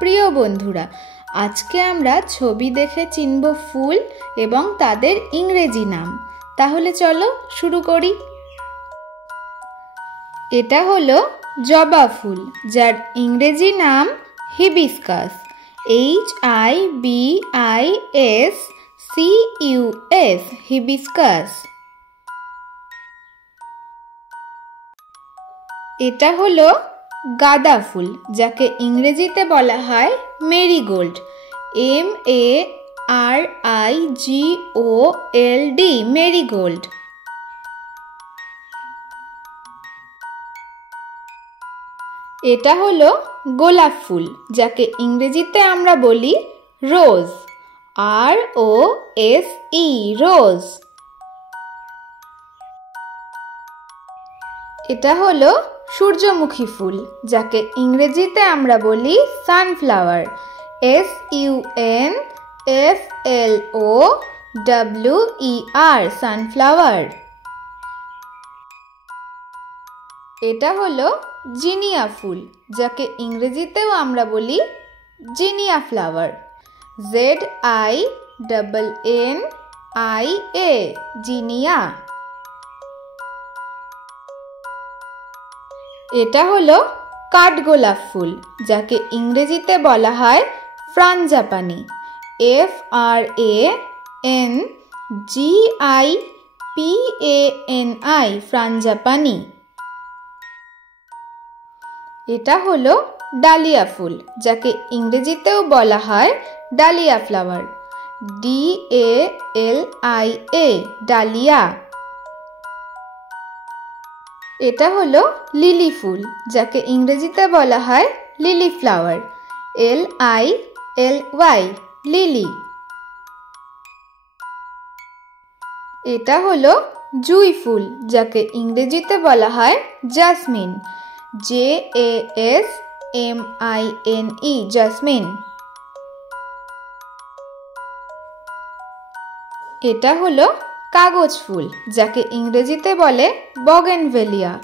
প্রিয় বন্ধুরা, আজকে আমরা ছবি দেখে চিনব ফুল এবং তাদের ইংরেজি নাম। তাহলে চলো শুরু করি। এটা হলো জবা ফুল, যার ইংরেজি নাম হিবিস্কাস, HIBISCUS, হিবিস্কাস। এটা হলো গাঁদা ফুল, যাকে ইংরেজিতে বলা হয় মেরিগোল্ড, MARIGOLD, মেরিগোল্ড। এটা হলো গোলাপ ফুল, যাকে ইংরেজিতে আমরা বলি রোজ, ROSE, রোজ। এটা হলো সূর্যমুখী ফুল, যাকে ইংরেজিতে আমরা বলি সানফ্লাওয়ার, SUNFLOWER, সানফ্লাওয়ার। এটা হলো জিনিয়া ফুল, যাকে ইংরেজিতেও আমরা বলি জিনিয়া ফ্লাওয়ার, ZINNIA, জিনিয়া। এটা হলো কাঠগোলাপ ফুল, যাকে ইংরেজিতে বলা হয় ফ্রাঞ্জাপানি, FRANGIPANI, ফ্রাঞ্জাপানি। এটা হলো ডালিয়া ফুল, যাকে ইংরেজিতেও বলা হয় ডালিয়া ফ্লাওয়ার, DALIA, ডালিয়া। এটা হলো লিলি ফুল, যাকে ইংরেজিতে বলা হয় লিলি ফ্লাওয়ার, LILY, লিলি। এটা হলো জুঁই ফুল, যাকে ইংরেজিতে বলা হয় জাসমিন, JASMINE, জাসমিন। এটা হলো কাগজ ফুল, যাকে ইংরেজিতে বলে বগেনভেলিয়া,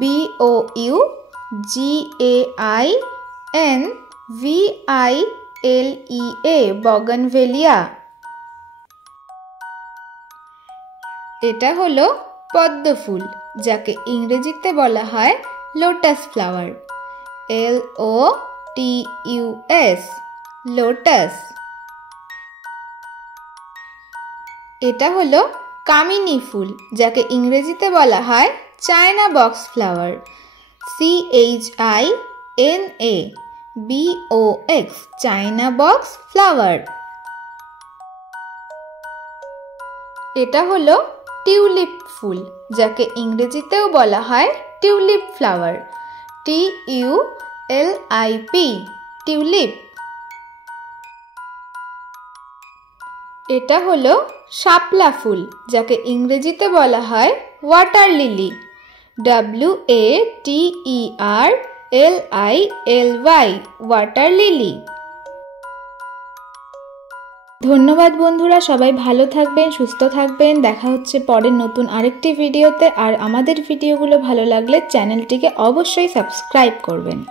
BOUGAINVILEA, বগেনভেলিয়া। এটা হলো পদ্ম ফুল, যাকে ইংরেজিতে বলা হয় লোটাস ফ্লাওয়ার, LOTUS, লোটাস। এটা হলো কামিনী ফুল, যাকে ইংরেজিতে বলা হয় China box flower, CHINABOX, China box flower. এটা হলো টিউলিপ ফুল, যাকে ইংরেজিতেও বলা হয় টিউলিপ ফ্লাওয়ার, TULIP, টিউলিপ। এটা হলো শাপলা ফুল, যাকে ইংরেজিতে বলা হয় water lily, WATERLILY, water lily. ধন্যবাদ বন্ধুরা, সবাই ভালো থাকবেন, সুস্থ থাকবেন। দেখা হচ্ছে পরের নতুন আরেকটি ভিডিওতে। আর আমাদের ভিডিওগুলো ভালো লাগলে চ্যানেলটিকে অবশ্যই সাবস্ক্রাইব করবেন।